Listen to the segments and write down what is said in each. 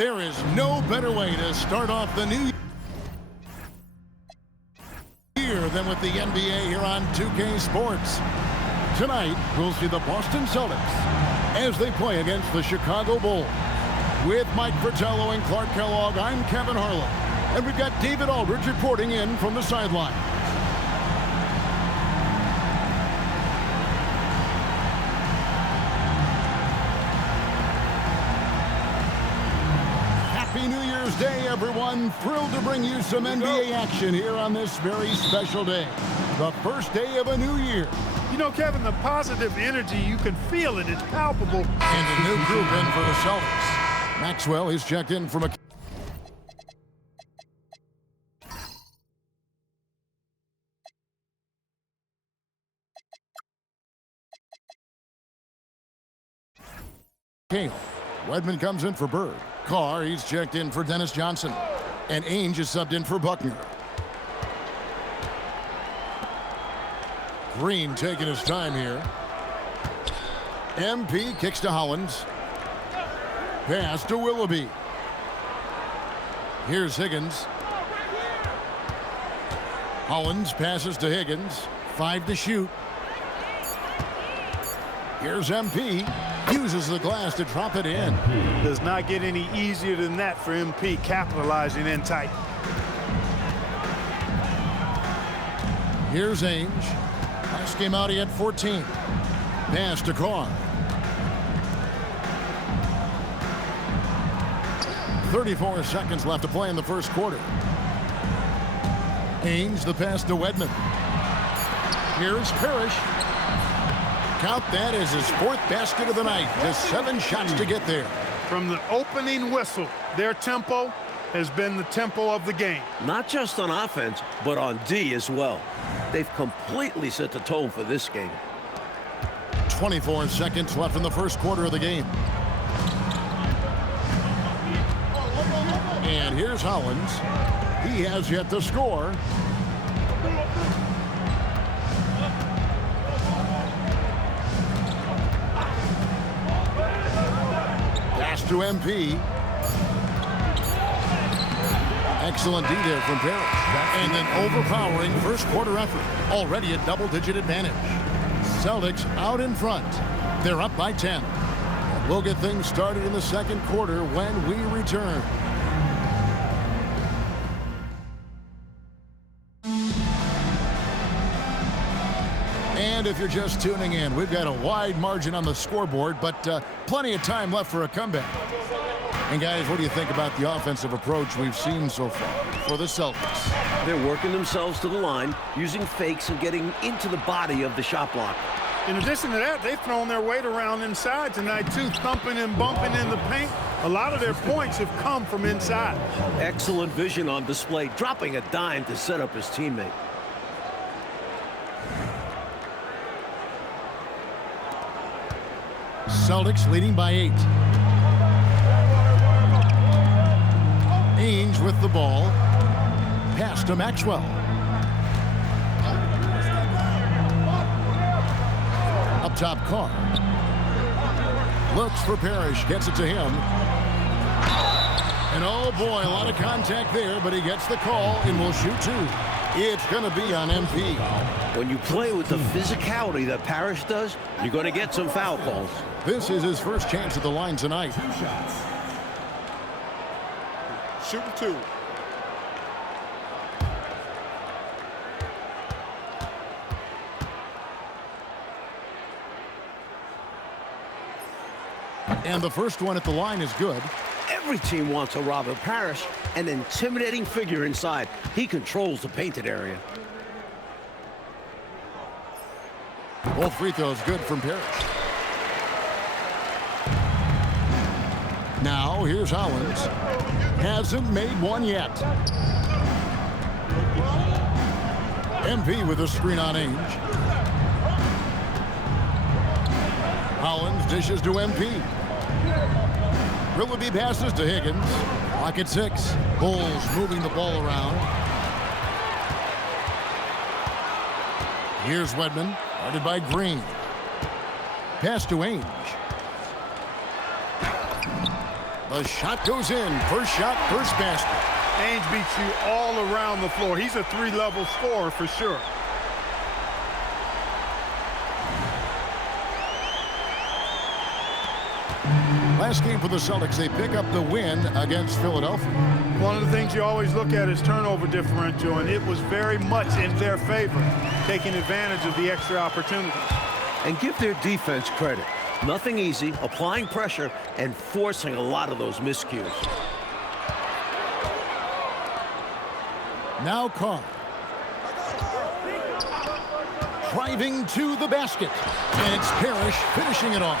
There is no better way to start off the new year than with the NBA here on 2K Sports. Tonight, we'll see the Boston Celtics as they play against the Chicago Bulls. With Mike Fratello and Clark Kellogg, I'm Kevin Harlan. And we've got David Aldridge reporting in from the sideline. Happy New Year's Day, everyone. Thrilled to bring you some NBA action here on this very special day. The first day of a new year. You know, Kevin, the positive energy, you can feel it. It's palpable. And a new group in for the Celtics. Maxwell is checked in from a... Kale. Wedman comes in for Bird. Carr, he's checked in for Dennis Johnson. And Ainge is subbed in for Buckner. Green taking his time here. MP kicks to Hollins. Pass to Willoughby. Here's Higgins. Hollins passes to Higgins. 5 to shoot. Here's MP. Uses the glass to drop it in. Does not get any easier than that for MP, capitalizing in tight. Here's Ainge. Last game out, he had 14. Pass to Carr. 34 seconds left to play in the first quarter. Ainge, the pass to Wedman. Here's Parrish. Count that as his 4th basket of the night. Just 7 shots to get there. From the opening whistle, their tempo has been the tempo of the game. Not just on offense, but on D as well. They've completely set the tone for this game. 24 seconds left in the first quarter of the game. And here's Hollins. He has yet to score. Pass to MP. Excellent D there from Parrish. And an overpowering first quarter effort. Already a double-digit advantage. Celtics out in front. They're up by 10. We'll get things started in the second quarter when we return. And if you're just tuning in, we've got a wide margin on the scoreboard, but plenty of time left for a comeback. And guys, what do you think about the offensive approach we've seen so far for the Celtics? They're working themselves to the line, using fakes and getting into the body of the shot block. In addition to that, they've thrown their weight around inside tonight, too, thumping and bumping in the paint. A lot of their points have come from inside. Excellent vision on display, dropping a dime to set up his teammate. Celtics leading by 8. Ainge with the ball. Pass to Maxwell. Up top, Carr. Looks for Parrish. Gets it to him. And oh boy, a lot of contact there, but he gets the call and will shoot 2. It's going to be on MP. When you play with the physicality that Parrish does, you're going to get some foul calls. This is his first chance at the line tonight. 2 shots. Shooting 2. And the first one at the line is good. Every team wants a Robert Parrish, an intimidating figure inside. He controls the painted area. Both free throws good from Parrish. Now here's Hollins. Hasn't made one yet. MP with a screen on Ainge. Hollins dishes to MP. Willoughby passes to Higgins. Clock at 6. Bulls moving the ball around. Here's Wedman, guarded by Green. Pass to Ainge. The shot goes in. First shot, first basket. Ainge beats you all around the floor. He's a three-level scorer for sure. Last game for the Celtics, they pick up the win against Philadelphia. One of the things you always look at is turnover differential, and it was very much in their favor, taking advantage of the extra opportunities. And give their defense credit. Nothing easy, applying pressure, and forcing a lot of those miscues. Now Carr. Driving to the basket. And it's Parrish finishing it off.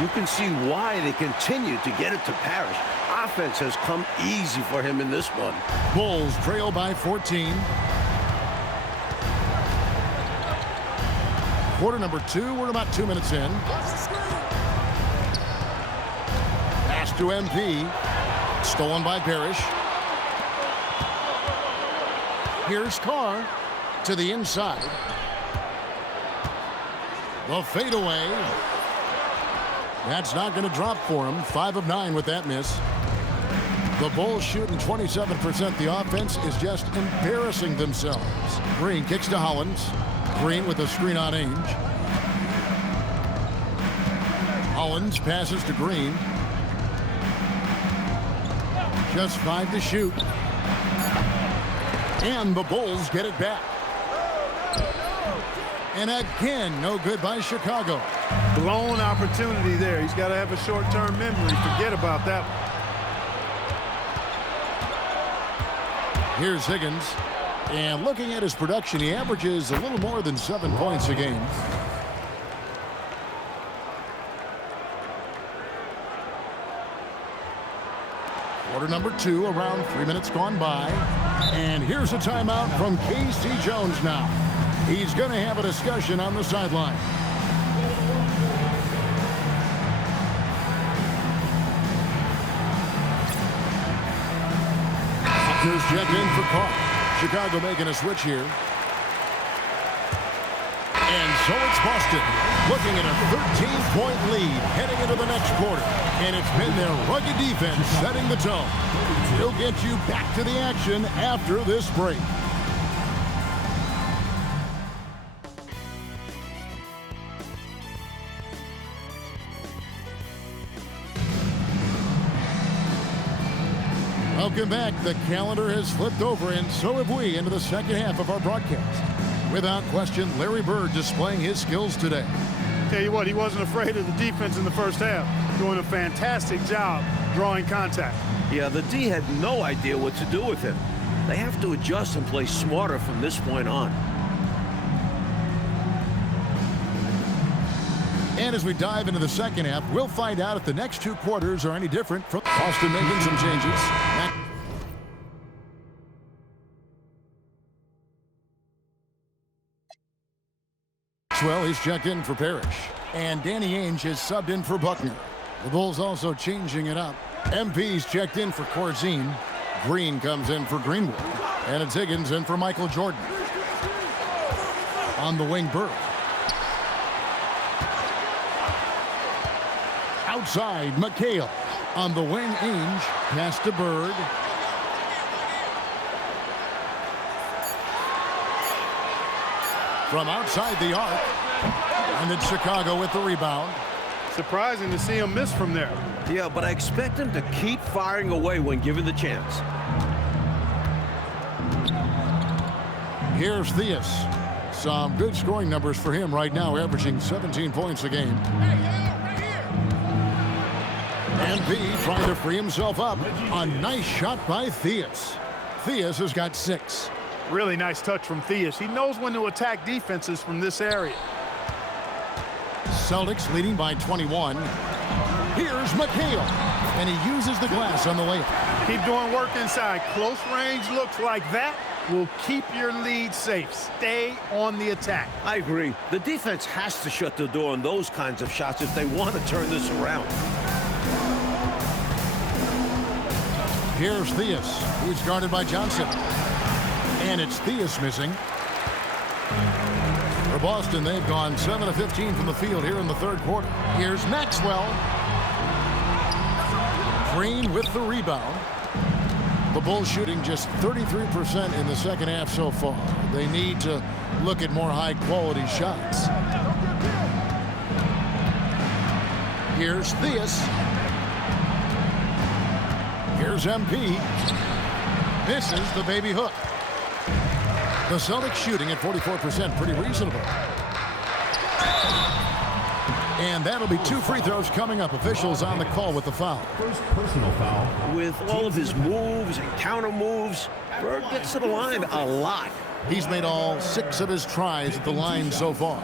You can see why they continue to get it to Parrish. Offense has come easy for him in this one. Bulls trail by 14. Quarter number 2. We're about 2 minutes in. Pass to MP. Stolen by Parrish. Here's Carr to the inside. The fadeaway. That's not going to drop for him. 5 of 9 with that miss. The Bulls shooting 27%. The offense is just embarrassing themselves. Green kicks to Hollins. Green with a screen on Ainge. Hollins passes to Green. Just 5 to shoot. And the Bulls get it back. And again, no good by Chicago. Blown opportunity there. He's got to have a short-term memory. Forget about that one. Here's Higgins. And looking at his production, he averages a little more than 7 points a game. Quarter number 2, around 3 minutes gone by. And here's a timeout from K.C. Jones now. He's going to have a discussion on the sideline. Here's checked in for Carr. Chicago making a switch here. And so it's Boston looking at a 13-point lead heading into the next quarter. And it's been their rugged defense setting the tone. We'll get you back to the action after this break. Welcome back. The calendar has flipped over, and so have we, into the second half of our broadcast. Without question, Larry Bird displaying his skills today. Tell you what, he wasn't afraid of the defense in the first half. Doing a fantastic job drawing contact. Yeah, the D had no idea what to do with him. They have to adjust and play smarter from this point on. And as we dive into the second half, we'll find out if the next 2 quarters are any different from Boston making some changes. Maxwell, he's checked in for Parrish. And Danny Ainge is subbed in for Buckner. The Bulls also changing it up. MP's checked in for Corzine. Green comes in for Greenwood. And it's Higgins in for Michael Jordan. On the wing, Bird. Outside, McHale. On the wing, Ainge. Pass to Bird. From outside the arc. And it's Chicago with the rebound. Surprising to see him miss from there. Yeah, but I expect him to keep firing away when given the chance. Here's Theus. Some good scoring numbers for him right now, averaging 17 points a game. MP trying to free himself up. A nice shot by Theus. Theus has got 6. Really nice touch from Theus. He knows when to attack defenses from this area. Celtics leading by 21. Here's McHale. And he uses the glass on the layup. Keep doing work inside. Close range looks like that will keep your lead safe. Stay on the attack. I agree. The defense has to shut the door on those kinds of shots if they want to turn this around. Here's Theus. He's guarded by Johnson. And it's Theus missing. For Boston, they've gone 7 of 15 from the field here in the third quarter. Here's Maxwell. Green with the rebound. The Bulls shooting just 33% in the second half so far. They need to look at more high-quality shots. Here's Theus. Here's MP. Misses the baby hook. The Celtics shooting at 44%, pretty reasonable. And that'll be 2 free throws coming up. Officials on the call with the foul. First personal foul. With all of his moves and counter moves, Bird gets to the line a lot. He's made all 6 of his tries at the line so far.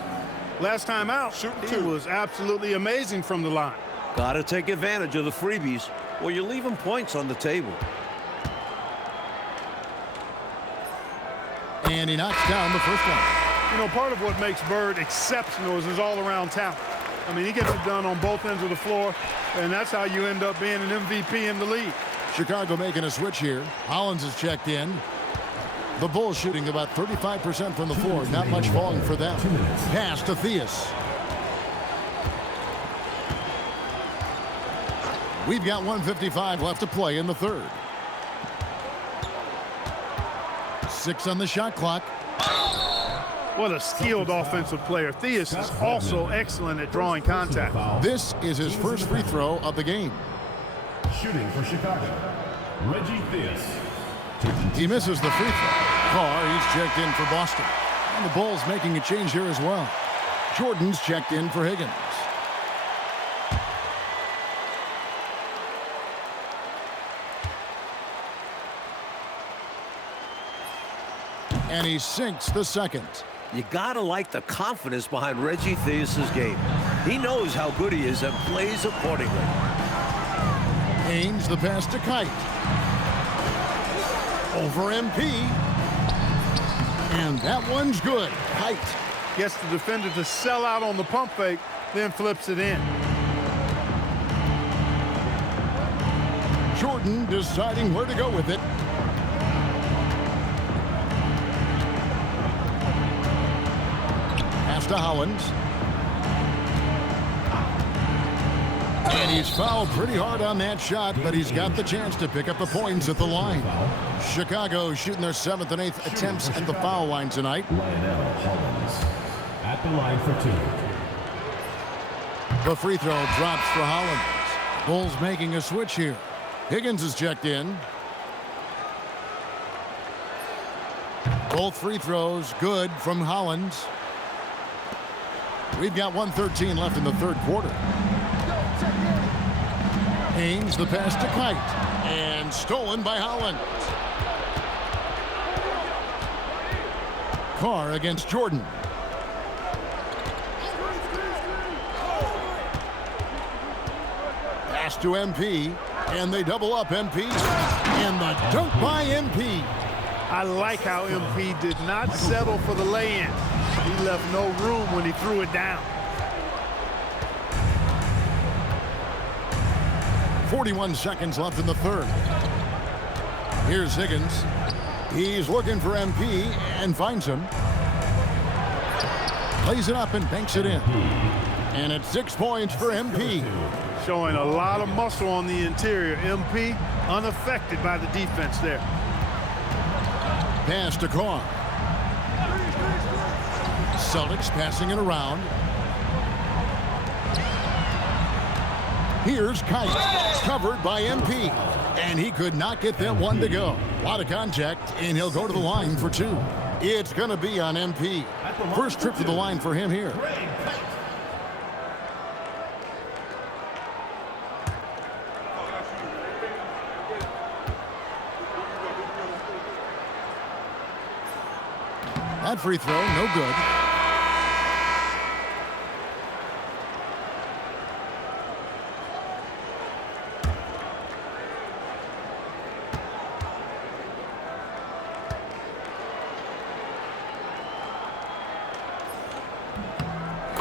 Last time out, he was absolutely amazing from the line. Got to take advantage of the freebies, or you're leaving points on the table. And he knocks down the first one. You know, part of what makes Bird exceptional is his all-around talent. I mean, he gets it done on both ends of the floor, and that's how you end up being an MVP in the league. Chicago making a switch here. Hollins is checked in. The Bulls shooting about 35% from the floor. Not much falling for them. Pass to Theus. We've got 1:55 left to play in the third. 6 on the shot clock. What a skilled offensive player. Theus is also excellent at drawing contact. This is his first free throw of the game. Shooting for Chicago, Reggie Theus. He misses the free throw. Carr, he's checked in for Boston. And the Bulls making a change here as well. Jordan's checked in for Higgins. And he sinks the second. You gotta like the confidence behind Reggie Theus' game. He knows how good he is and plays accordingly. Haynes the pass to Kite. Over MP. And that one's good. Kite Gets the defender to sell out on the pump fake, then flips it in. Jordan deciding where to go with it. Pass to Hollins. And he's fouled pretty hard on that shot, but he's got the chance to pick up the points at the line. Chicago shooting their 7th and 8th attempts at the foul line tonight. Lionel Hollins at the line for 2. The free throw drops for Hollins. Bulls making a switch here. Higgins is checked in. Both free throws good from Hollins. We've got 1:13 left in the third quarter. Haynes the pass to Kite. And stolen by Hollins. Carr against Jordan. Pass to MP. And they double up MP. And the dunk by MP. I like how MP did not settle for the lay-in. He left no room when he threw it down. 41 seconds left in the third. Here's Higgins. He's looking for MP and finds him. Lays it up and banks it in. And it's 6 points for MP. Showing a lot of muscle on the interior. MP unaffected by the defense there. Pass to Carr. Celtics passing it around. Here's Kite, covered by MP. And he could not get that one to go. A lot of contact, and he'll go to the line for 2. It's going to be on MP. First trip to the line for him here. That free throw, no good.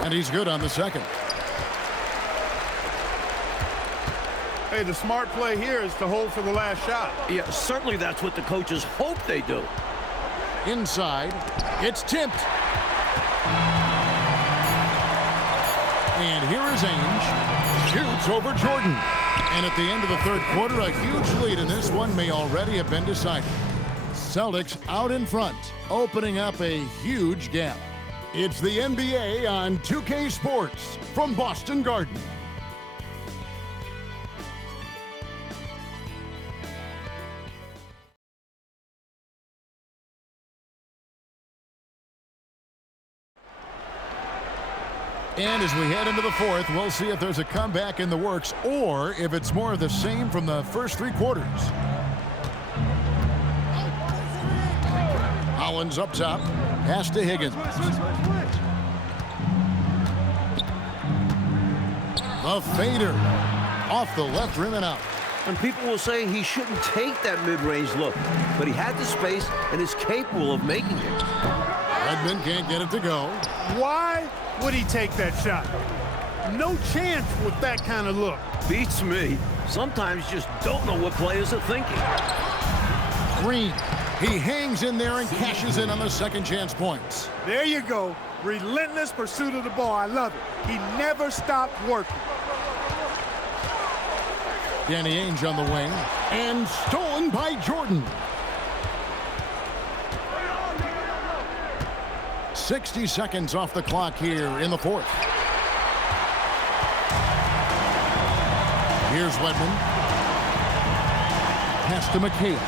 And he's good on the second. Hey, the smart play here is to hold for the last shot. Yeah, certainly that's what the coaches hope they do. Inside, it's tipped. And here is Ainge. shoots over Jordan. And at the end of the third quarter, a huge lead in this one may already have been decided. Celtics out in front, opening up a huge gap. It's the NBA on 2K Sports from Boston Garden. And as we head into the fourth, we'll see if there's a comeback in the works or if it's more of the same from the first three quarters. Hollins up top, pass to Higgins. The fader off the left rim and out. And people will say he shouldn't take that mid-range look, but he had the space and is capable of making it. Redmond can't get it to go. Why would he take that shot? No chance with that kind of look. Beats me. Sometimes you just don't know what players are thinking. Green, he hangs in there and cashes in on the second chance points. There you go. Relentless pursuit of the ball. I love it. He never stopped working. Danny Ainge on the wing and stolen by Jordan. 60 seconds off the clock here in the fourth. Here's Wedman. Pass to McHale.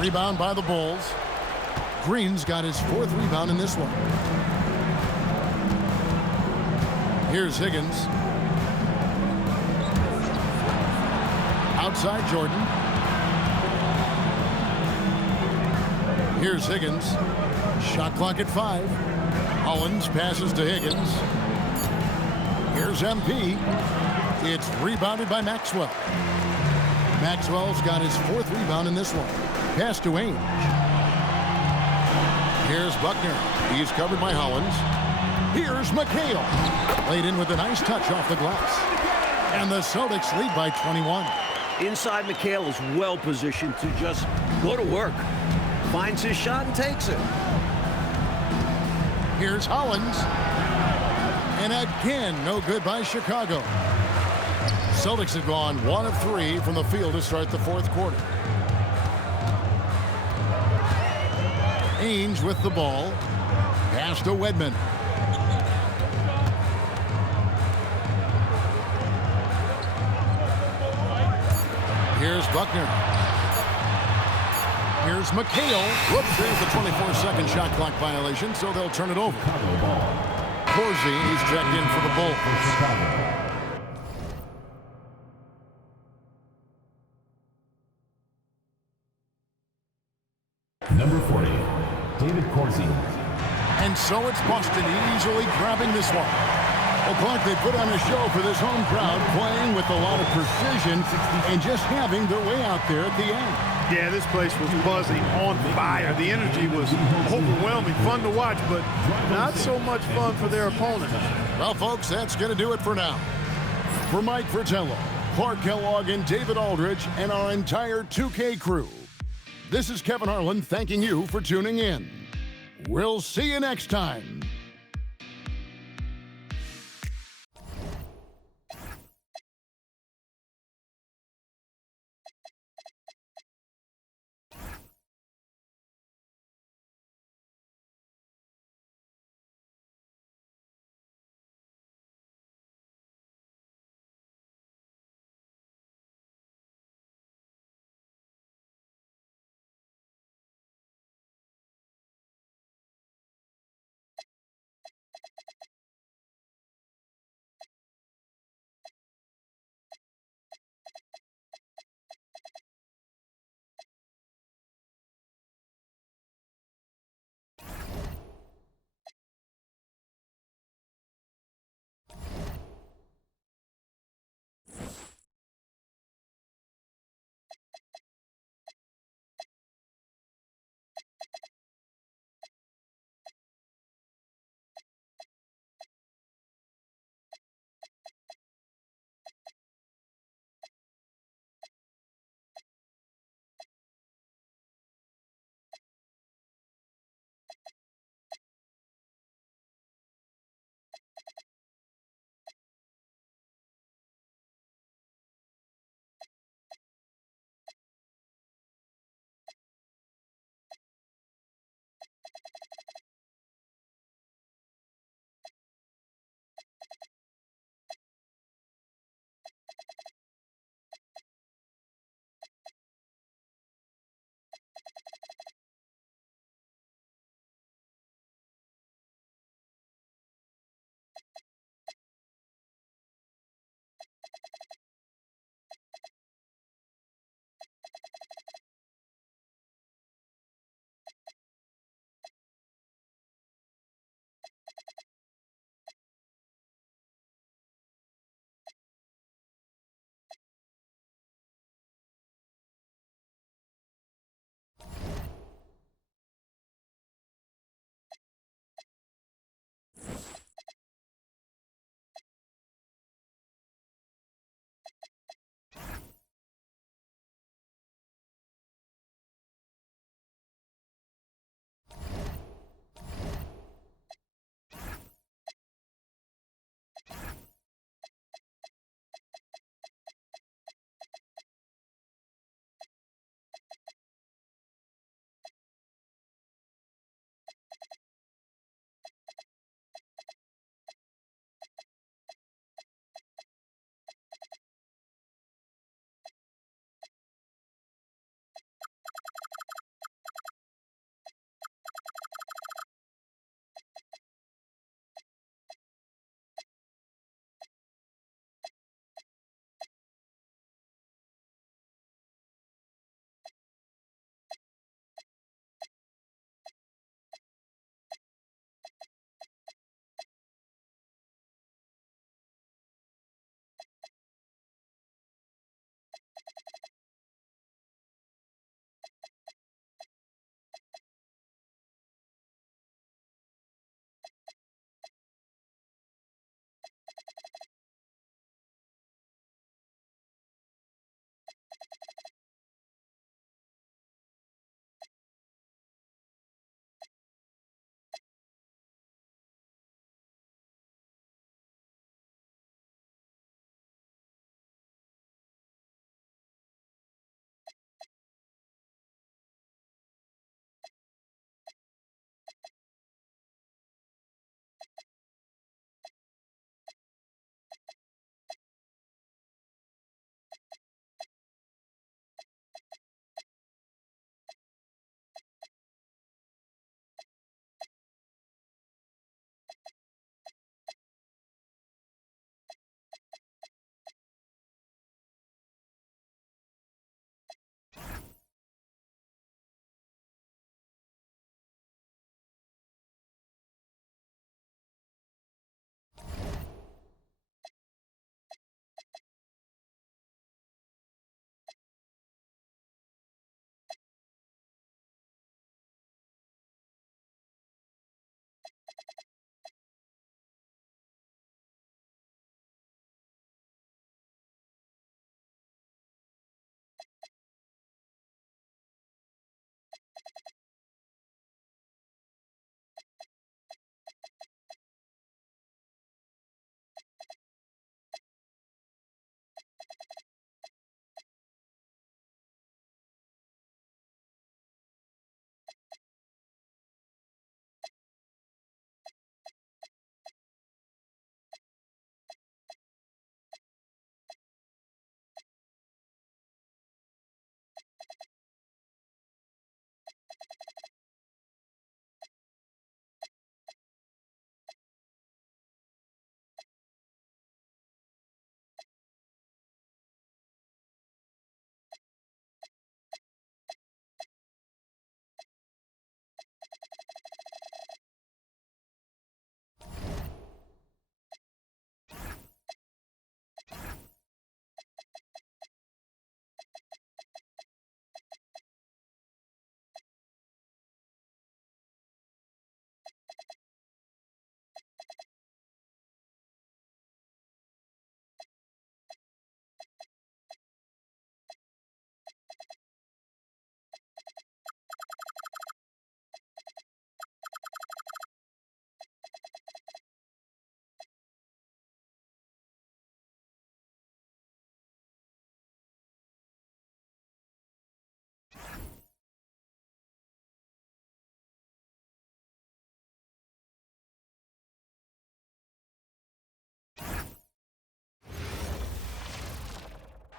Rebound by the Bulls. Green's got his fourth rebound in this one. Here's Higgins. Outside Jordan. Here's Higgins. Shot clock at 5. Hollins passes to Higgins. Here's MP. It's rebounded by Maxwell. Maxwell's got his fourth rebound in this one. Pass to Ainge. Here's Buckner. He's covered by Hollins. Here's McHale. Laid in with a nice touch off the glass. And the Celtics lead by 21. Inside, McHale is well positioned to just go to work. Finds his shot and takes it. Here's Hollins. And again, no good by Chicago. Celtics have gone 1 of 3 from the field to start the fourth quarter. Ainge with the ball. Pass to Wedman. Here's Buckner. Here's McHale. Whoops, there's the 24-second shot clock violation, so they'll turn it over. Corsi, he's checked in for the Bulls. Number 40, David Corsi. And so it's Boston easily grabbing this one. Well, Clark, they put on a show for this home crowd, playing with a lot of precision and just having their way out there at the end. Yeah, this place was buzzing, on fire. The energy was overwhelming, fun to watch, but not so much fun for their opponents. Well, folks, that's going to do it for now. For Mike Fratello, Clark Kellogg, and David Aldridge, and our entire 2K crew, this is Kevin Harlan thanking you for tuning in. We'll see you next time.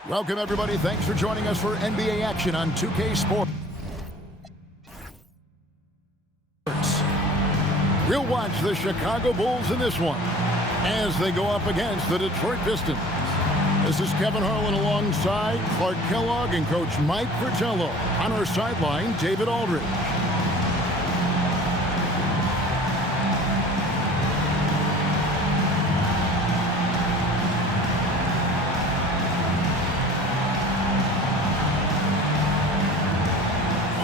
Welcome, everybody. Thanks for joining us for NBA action on 2K Sports. We'll watch the Chicago Bulls in this one as they go up against the Detroit Pistons. This is Kevin Harlan alongside Clark Kellogg and Coach Mike Fratello. On our sideline, David Aldridge.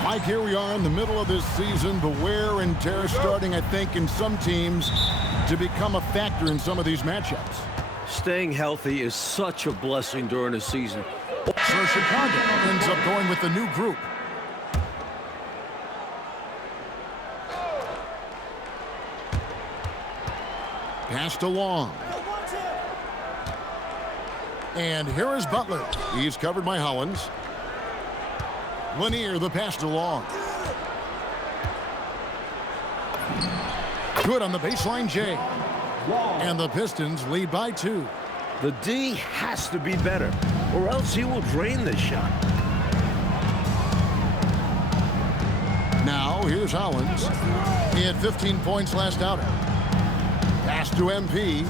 Mike, here we are in the middle of this season. The wear and tear starting, I think, in some teams to become a factor in some of these matchups. Staying healthy is such a blessing during a season. So Chicago ends up going with the new group. Passed along. And here is Butler. He's covered by Hollins. Lanier, the pass along. Good on the baseline, Jay. And the Pistons lead by 2. The D has to be better, or else he will drain this shot. Now, here's Hollins. He had 15 points last outing. Pass to MP.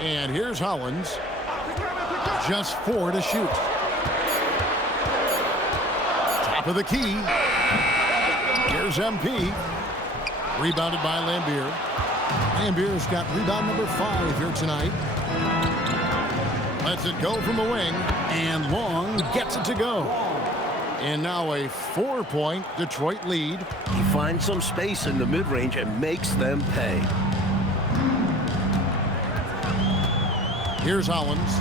And here's Hollins. Just 4 to shoot. Top of the key. Here's MP. Rebounded by Lambier. Lambier's got rebound number 5 here tonight. Lets it go from the wing. And Long gets it to go. And now a 4-point Detroit lead. He finds some space in the mid-range and makes them pay. Here's Hollins.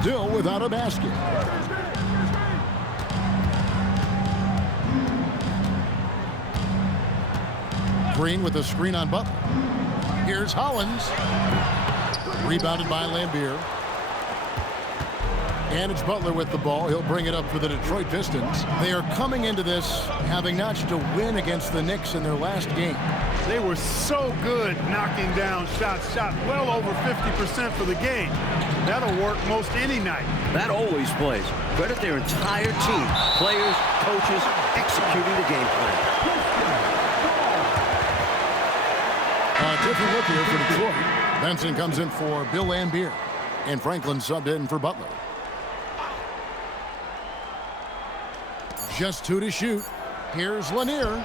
Still without a basket. Green with a screen on Butler. Here's Hollins. Rebounded by Lambier. And it's Butler with the ball. He'll bring it up for the Detroit Pistons. They are coming into this having notched a win against the Knicks in their last game. They were so good knocking down shots, shot well over 50% for the game. That'll work most any night. That always plays. Credit their entire team, players, coaches, executing the game plan. A different look here for Detroit. Benson comes in for Bill Lambier. And Franklin subbed in for Butler. Just 2 to shoot. Here's Lanier.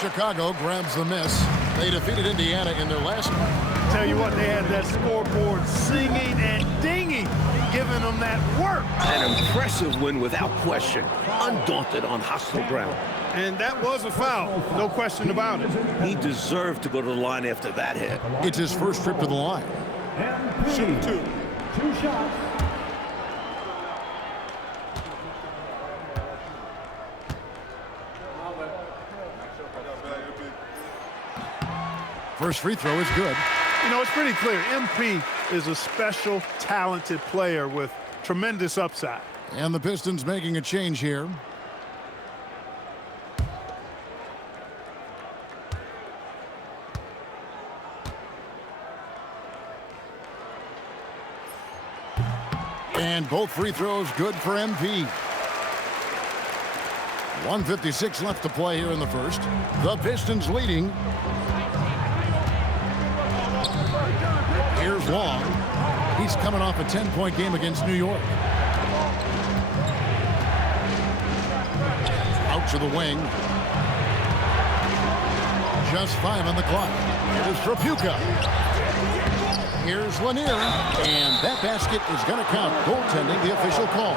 Chicago grabs the miss. They defeated Indiana in their last one. Tell you what, they had that scoreboard singing and dinging, giving them that work. An impressive win without question. Undaunted on hostile ground. And that was a foul, no question about it. He deserved to go to the line after that hit. It's his first trip to the line. Shoot 2. 2 shots. First free throw is good. You know, it's pretty clear. MP is a special, talented player with tremendous upside. And the Pistons making a change here. And both free throws good for MP. 1:56 left to play here in the first. The Pistons leading. Here's Long. He's coming off a 10-point game against New York. Out to the wing. Just 5 on the clock. Here's Trapuka. Here's Lanier. And that basket is going to count. Goaltending, the official call.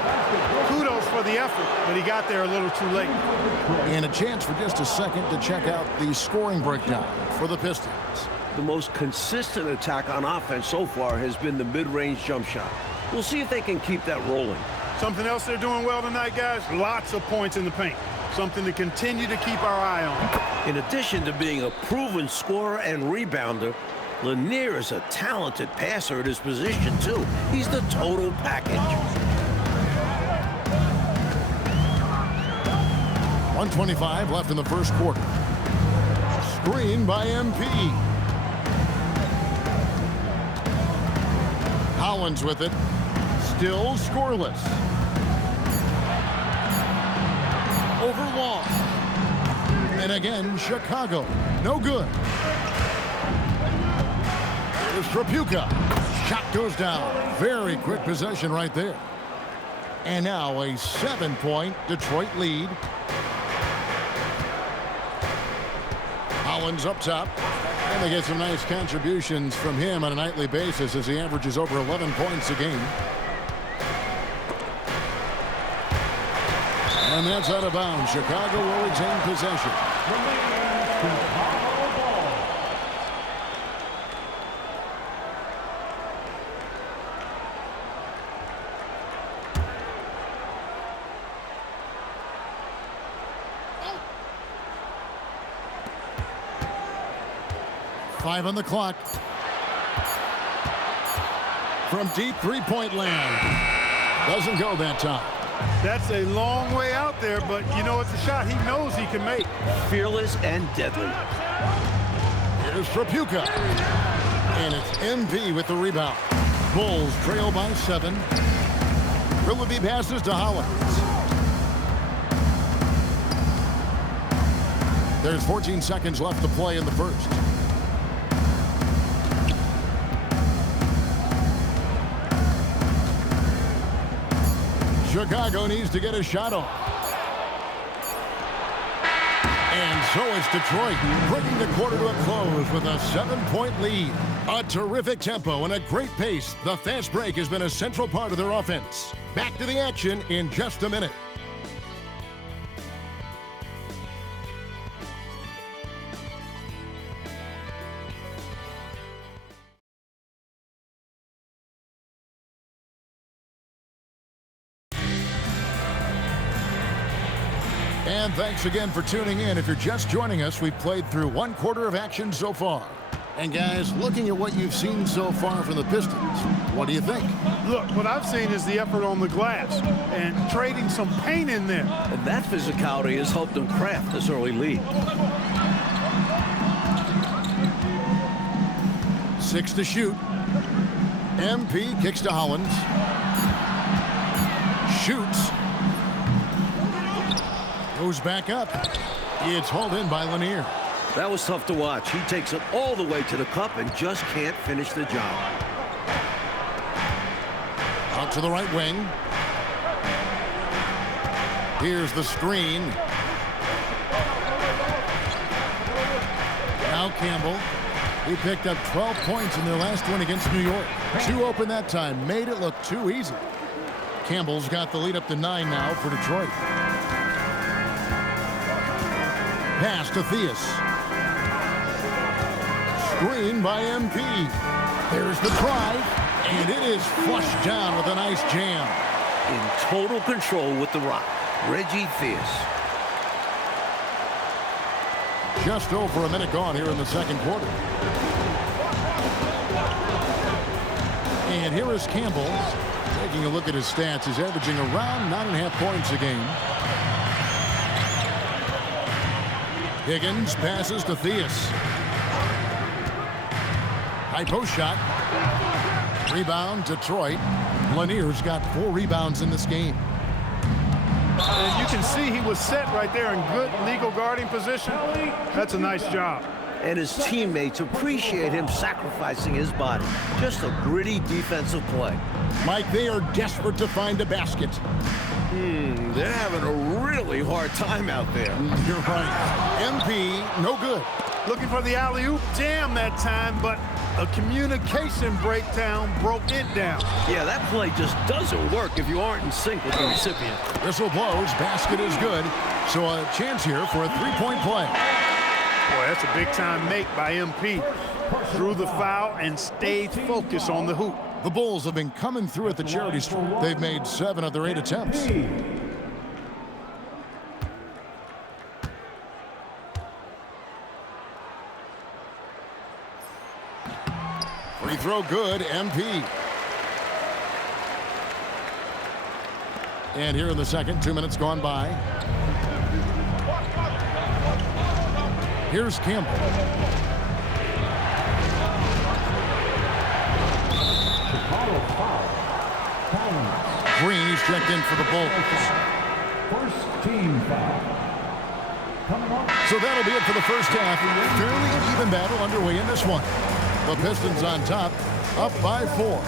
Kudos for the effort, but he got there a little too late. And a chance for just a second to check out the scoring breakdown for the Pistons. The most consistent attack on offense so far has been the mid-range jump shot. We'll see if they can keep that rolling. Something else they're doing well tonight, guys, lots of points in the paint. Something to continue to keep our eye on. In addition to being a proven scorer and rebounder, Lanier is a talented passer at his position, too. He's the total package. 1:25 left in the first quarter. Screen by MP. Hollins with it. Still scoreless. Over long. And again, Chicago. No good. Here's Tripucka. Shot goes down. Very quick possession right there. And now a 7-point Detroit lead. Hollins up top. And they get some nice contributions from him on a nightly basis as he averages over 11 points a game. And that's out of bounds. Chicago will retain possession. Five on the clock. From deep three-point land. Doesn't go that time. That's a long way out there, but you know it's a shot he knows he can make. Fearless and deadly. Here's Tripucka. And it's MP with the rebound. Bulls trail by 7. Willoughby passes to Hollins. There's 14 seconds left to play in the first. Chicago needs to get a shot off. And so it's Detroit bringing the quarter to a close with a 7-point lead. A terrific tempo and a great pace. The fast break has been a central part of their offense. Back to the action in just a minute. And thanks again for tuning in. If you're just joining us, we've played through one quarter of action so far. And guys, looking at what you've seen so far from the Pistons, what do you think? Look, what I've seen is the effort on the glass and trading some paint in there. And that physicality has helped them craft this early lead. 6 to shoot. MP kicks to Hollins. Shoots. Goes back up. It's hauled in by Lanier. That was tough to watch. He takes it all the way to the cup and just can't finish the job. Out to the right wing. Here's the screen. Now Campbell. He picked up 12 points in their last one against New York. 2 open that time. Made it look too easy. Campbell's got the lead up to 9 now for Detroit. Pass to Theus. Screen by MP. There's the drive, and it is flushed down with a nice jam. In total control with the rock, Reggie Theus. Just over a minute gone here in the second quarter. And here is Campbell. Taking a look at his stats, he's averaging around 9.5 points a game. Higgins passes to Theus. High post shot. Rebound, Detroit. Lanier's got 4 rebounds in this game. And you can see he was set right there in good legal guarding position. That's a nice job. And his teammates appreciate him sacrificing his body. Just a gritty defensive play. Mike, they are desperate to find a basket. They're having a really hard time out there. You're right. MP, no good. Looking for the alley-oop jam that time, but a communication breakdown broke it down. Yeah, that play just doesn't work if you aren't in sync with the recipient. Whistle blows, basket is good. So a chance here for a 3-point play. Boy, that's a big-time make by MP. Drew the foul and stayed focused on the hoop. The Bulls have been coming through at the charity stripe. They've made 7 of their 8 attempts. Free throw good, MP. And here in the second, 2 minutes gone by. Here's Campbell. Chicago foul. Green is checked in for the Bulls. First team foul. Coming up. So that'll be it for the first half. Fairly even battle underway in this one. The Pistons on top, up by 4.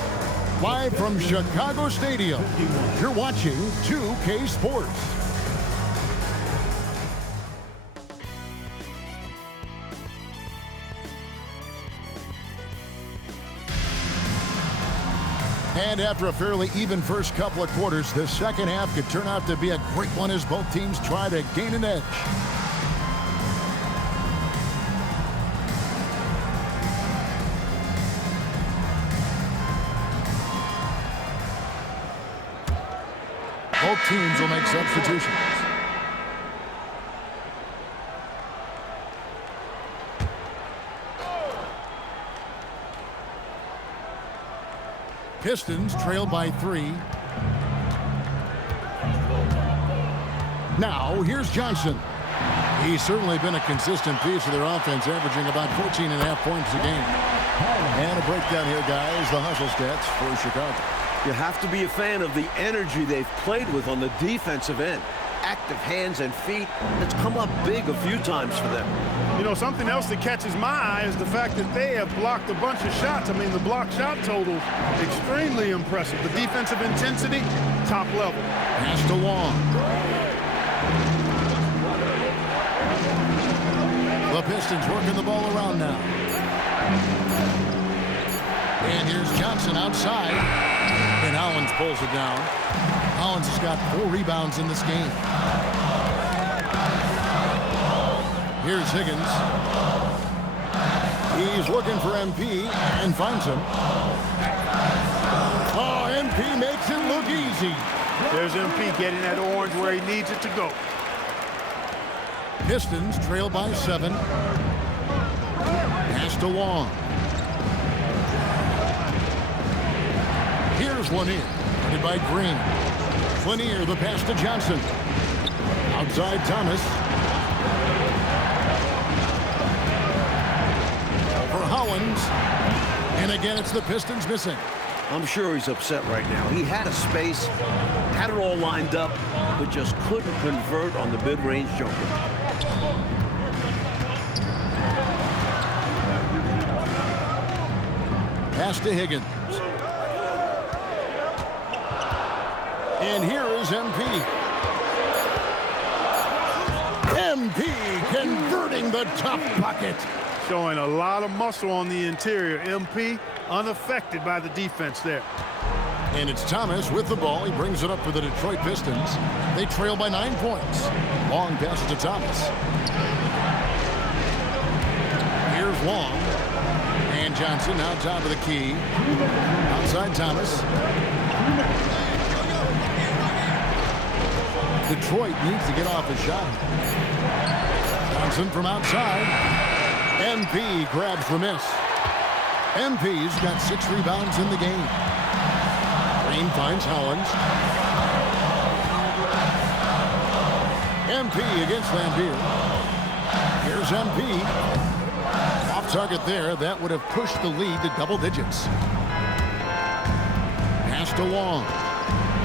Live from Chicago Stadium, you're watching 2K Sports. And after a fairly even first couple of quarters, the second half could turn out to be a great one as both teams try to gain an edge. Both teams will make substitutions. Pistons trail by 3. Now, here's Johnson. He's certainly been a consistent piece of their offense, averaging about 14.5 points a game. And a breakdown here, guys. The hustle stats for Chicago. You have to be a fan of the energy they've played with on the defensive end. Active hands and feet. It's come up big a few times for them. You know, something else that catches my eye is the fact that they have blocked a bunch of shots. I mean, the block shot total, extremely impressive. The defensive intensity, top level. Pass to Long. The Pistons working the ball around now. And here's Johnson outside. And Hollins pulls it down. Hollins has got 4 rebounds in this game. Here's Higgins. He's looking for MP and finds him. Oh, MP makes it look easy. There's MP getting that orange where he needs it to go. Pistons trail by 7. Pass to Long. Here's Lanier, headed by Green. Lanier, the pass to Johnson. Outside Thomas. For Hollins. And again, it's the Pistons missing. I'm sure he's upset right now. He had a space, had it all lined up, but just couldn't convert on the mid-range jumper. Pass to Higgins. And here is MP. MP converting the tough bucket. Showing a lot of muscle on the interior. MP unaffected by the defense there. And it's Thomas with the ball. He brings it up for the Detroit Pistons. They trail by 9 points. Long pass to Thomas. Here's Long. And Johnson now top of the key. Outside Thomas. Detroit needs to get off a shot. Johnson from outside. MP grabs the miss. MP's got 6 rebounds in the game. Green finds Hollins. MP against Lambeer. Here's MP. Off target there. That would have pushed the lead to double digits. Pass to Long.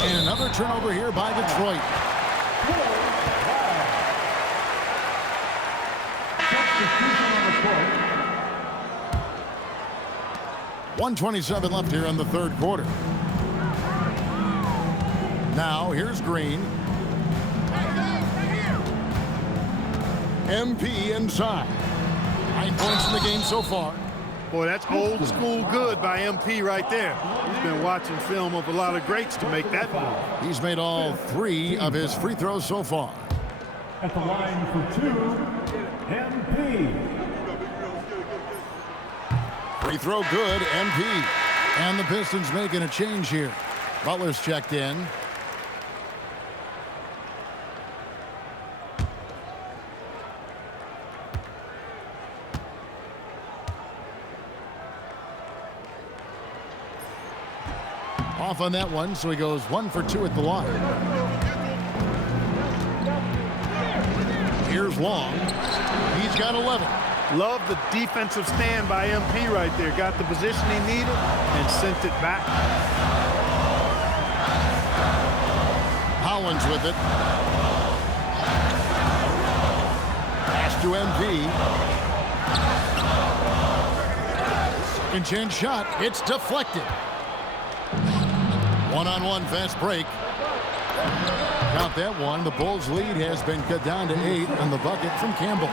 And another turnover here by Detroit. 1:27 left here in the third quarter. Now here's Green. MP inside. 9 points in the game so far. Boy, that's old school good by MP right there. He's been watching film of a lot of greats to make that move. He's made all 3 of his free throws so far. At the line for 2, MP. Free throw good, MP. And the Pistons making a change here. Butler's checked in. Off on that one, so he goes 1 for 2 at the line. Here's Long. He's got 11. Love the defensive stand by MP right there. Got the position he needed and sent it back. Hollins with it. Pass to MP. Second chance shot. It's deflected. One-on-one fast break. Count that one. The Bulls' lead has been cut down to 8 on the bucket from Campbell.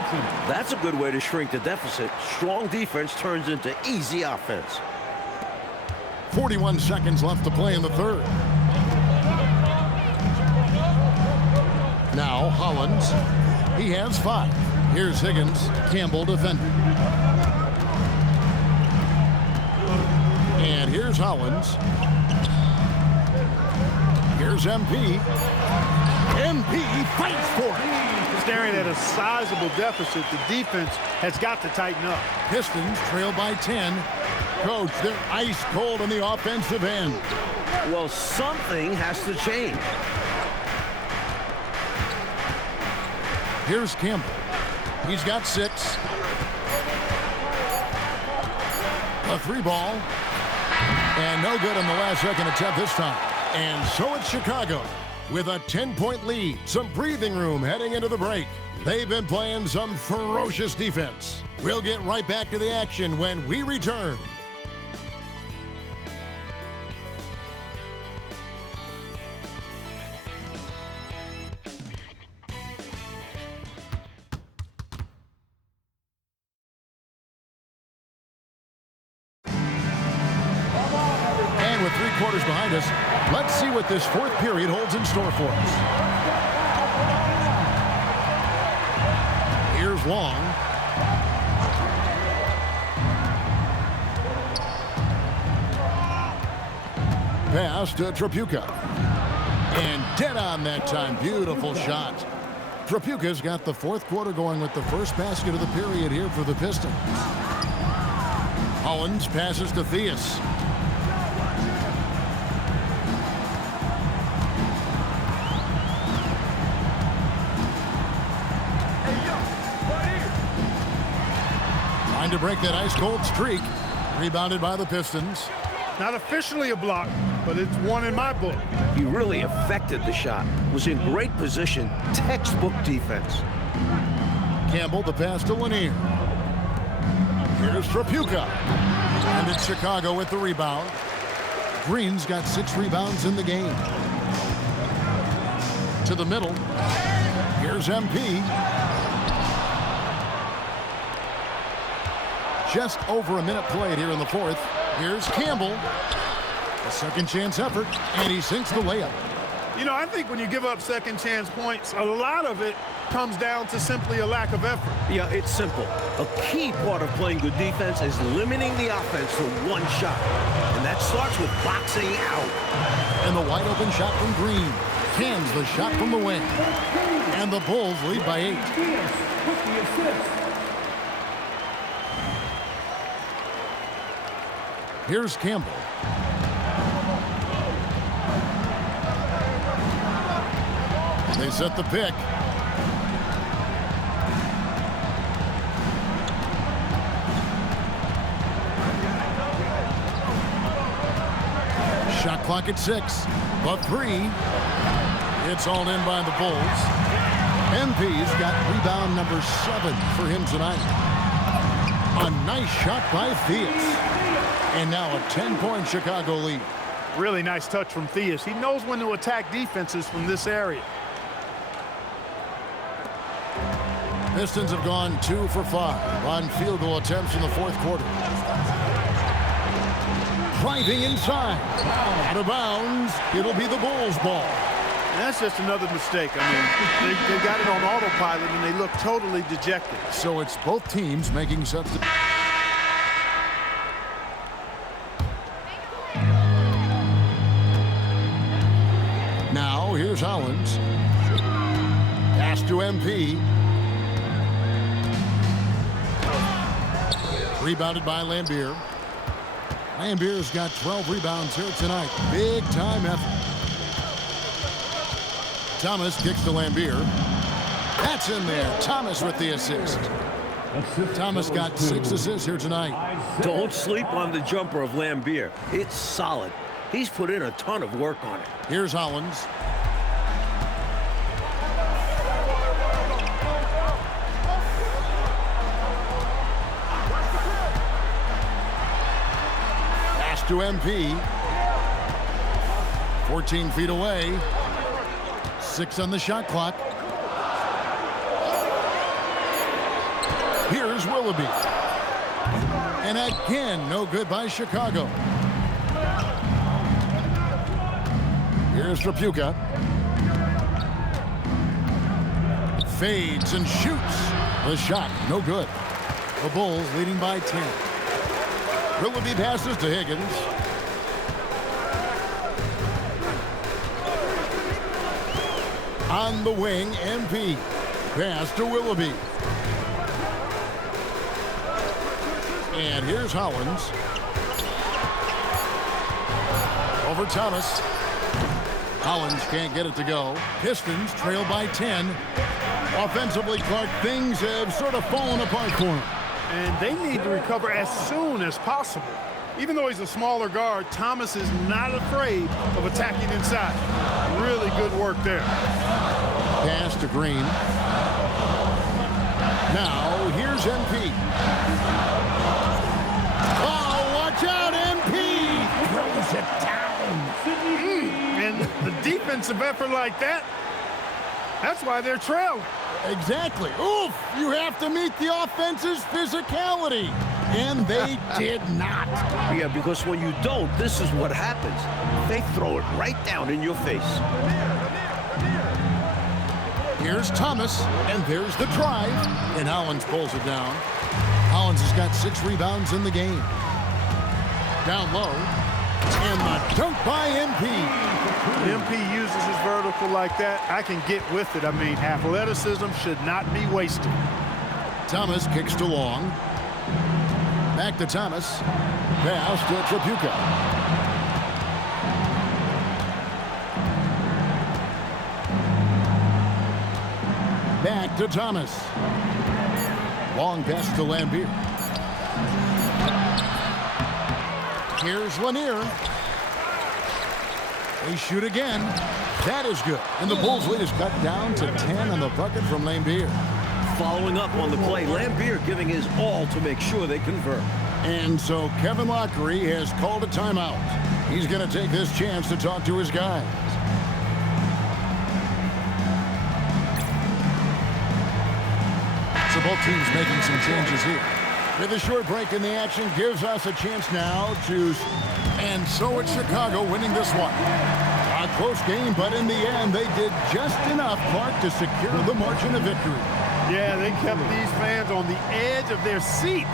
That's a good way to shrink the deficit. Strong defense turns into easy offense. 41 seconds left to play in the third. Now Hollins. He has 5. Here's Higgins. Campbell defending. And here's Hollins. Here's MP. MP fights for it. Staring at a sizable deficit, the defense has got to tighten up. Pistons trail by 10. Coach, they're ice cold on the offensive end. Well, something has to change. Here's Campbell. He's got 6. A 3 ball. And no good on the last second attempt this time. And so it's Chicago with a 10-point lead. Some breathing room heading into the break. They've been playing some ferocious defense. We'll get right back to the action when we return. And with 3 quarters behind us, let's see what this fourth period holds in store for us. Here's Long. Pass to Tripucka. And dead on that time. Beautiful shot. Tripucka's got the fourth quarter going with the first basket of the period here for the Pistons. Hollins passes to Theus. Trying to break that ice-cold streak. Rebounded by the Pistons. Not officially a block, but it's one in my book. He really affected the shot. Was in great position. Textbook defense. Campbell, the pass to Lanier. Here's Tripucka. And it's Chicago with the rebound. Green's got 6 rebounds in the game. To the middle. Here's MP. Just over a minute played here in the fourth. Here's Campbell. A second chance effort, and he sinks the layup. You know, I think when you give up second chance points, a lot of it comes down to simply a lack of effort. Yeah, it's simple. A key part of playing good defense is limiting the offense to one shot. And that starts with boxing out. And the wide open shot from Green. Cans the shot from the wing. And the Bulls lead by 8. Here's Campbell. They set the pick. Shot clock at 6. But 3. It's all in by the Bulls. MP's got rebound number 7 for him tonight. A nice shot by Theus. And now a 10-point Chicago lead. Really nice touch from Theus. He knows when to attack defenses from this area. Pistons have gone 2 for 5 on field goal attempts in the fourth quarter. Driving inside. Out of bounds. It'll be the Bulls' ball. And that's just another mistake. I mean, they got it on autopilot, and they look totally dejected. So it's both teams making substitutions. Now, here's Hollins. Pass to MP. Rebounded by Lambier. Lambier's got 12 rebounds here tonight. Big time effort. Thomas kicks to Lambier. That's in there. Thomas with the assist. Thomas got 6 assists here tonight. Don't sleep on the jumper of Lambier. It's solid. He's put in a ton of work on it. Here's Hollins. Pass to MP. 14 feet away. 6 on the shot clock. Here's Willoughby. And again, no good by Chicago. Here's Tripucka. Fades and shoots. The shot, no good. The Bulls leading by 10. Willoughby passes to Higgins. On the wing, MP. Pass to Willoughby. And here's Hollins. Over Thomas. Hollins can't get it to go. Pistons trail by 10. Offensively, Clark, things have sort of fallen apart for him. And they need to recover as soon as possible. Even though he's a smaller guard, Thomas is not afraid of attacking inside. Really good work there. Pass to Green. Now, here's MP. Oh, watch out, MP! Throws it down. And the defensive effort like that, that's why they're trailing. Exactly. Oof! You have to meet the offense's physicality. And they did not. Yeah, because when you don't, this is what happens. They throw it right down in your face. Here's Thomas, and there's the drive. And Hollins pulls it down. Hollins has got 6 rebounds in the game. Down low. And the dunk by MP. MP uses his vertical like that. I can get with it. I mean, athleticism should not be wasted. Thomas kicks to Long. Back to Thomas. Pass to Tripucka. Back to Thomas. Long pass to Lambier. Here's Lanier. They shoot again. That is good. And the Bulls' lead is cut down to 10 on the bucket from Lambier. Following up on the play, Lambier giving his all to make sure they convert. And so Kevin Lockery has called a timeout. He's going to take this chance to talk to his guys. So both teams making some changes here. With a short break in the action gives us a chance now to... And so it's Chicago winning this one. A close game, but in the end, they did just enough, Clark, to secure the margin of victory. Yeah, they kept these fans on the edge of their seats,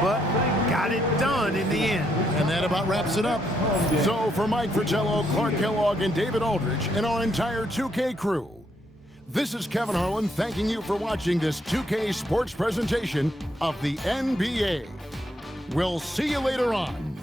but got it done in the end. And that about wraps it up. So for Mike Fratello, Clark Kellogg, and David Aldridge, and our entire 2K crew, this is Kevin Harlan thanking you for watching this 2K Sports presentation of the NBA. We'll see you later on.